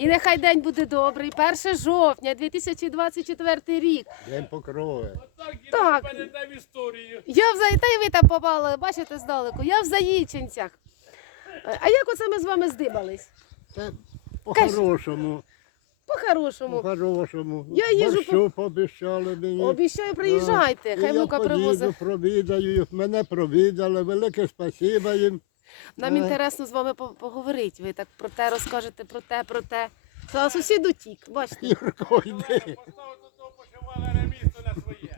І нехай день буде добрий. 1 жовтня 2024 рік. День покрови. Так, і історію. Я в За- та й ви там попали, бачите здалеку. Я в Заїченцях. А як оце ми з вами здибались? Це по-хорошому. По-хорошому. По-хорошому. Я їжу Борщу пообіцяли мені. Обіцяю, приїжджайте. І Хай я Лука поїду, привозить. провідаю їх. Мене провідали. Велике спасибо їм. Нам інтересно з вами по- поговорити. Ви так про те розкажете, про те, про те. А сусід утік, бачите. Юрко, йди. Того на своє.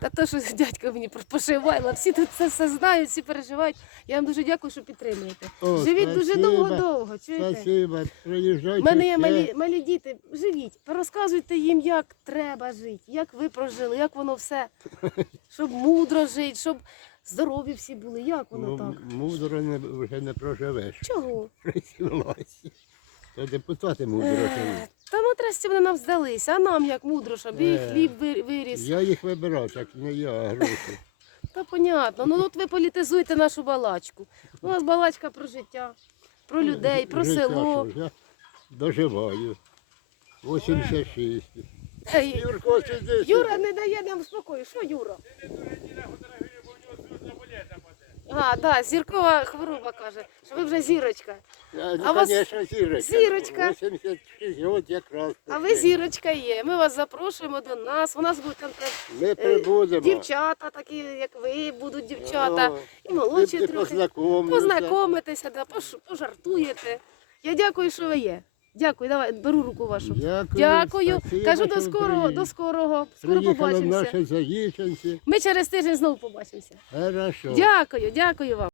Та то, що дядько мені про- пошивайла, всі тут це все знають, всі переживають. Я вам дуже дякую, що підтримуєте. О, Живіть дуже спасибо. довго-довго. Чуєте? Спасибо. У мене є ще. малі, малі діти. Живіть, розказуйте їм, як треба жити, як ви прожили, як воно все. Щоб мудро жити, щоб здорові всі були. Як воно Ну, так? мудро не, вже не проживеш. Чого? Присілося. То депутати мудро живуть. Е, Та матрасці вони нам здалися, а нам як мудро, щоб і Е. хліб ви- виріс. Я їх вибирав, так не я, а гроші. Та понятно. Ну от ви політизуєте нашу балачку. У нас балачка про життя, про людей, про Життя, село. що, Я доживаю. 86. Ей, Юрко, сиди. Юра не дає нам спокою. Що Юра? А, да, зіркова хвороба каже, що ви вже зірочка. Я, А вас- конечно, зірочка. Зірочка. 86 років якраз. А ви зірочка є. Ми вас запрошуємо до нас. У нас будуть Ми е, прибудемо. дівчата, такі як ви, будуть дівчата. І молодші трохи. познайомимося. Познайомитеся, да, пош- пожартуєте. Я дякую, що ви є. Дякую, давай, беру руку вашу. Дякую. Дякую. спасибо, Кажу до скорого, приї- до скорого. Скоро Приїхали побачимося. наші. Ми через тиждень знову побачимося. Хорошо. Дякую, дякую вам.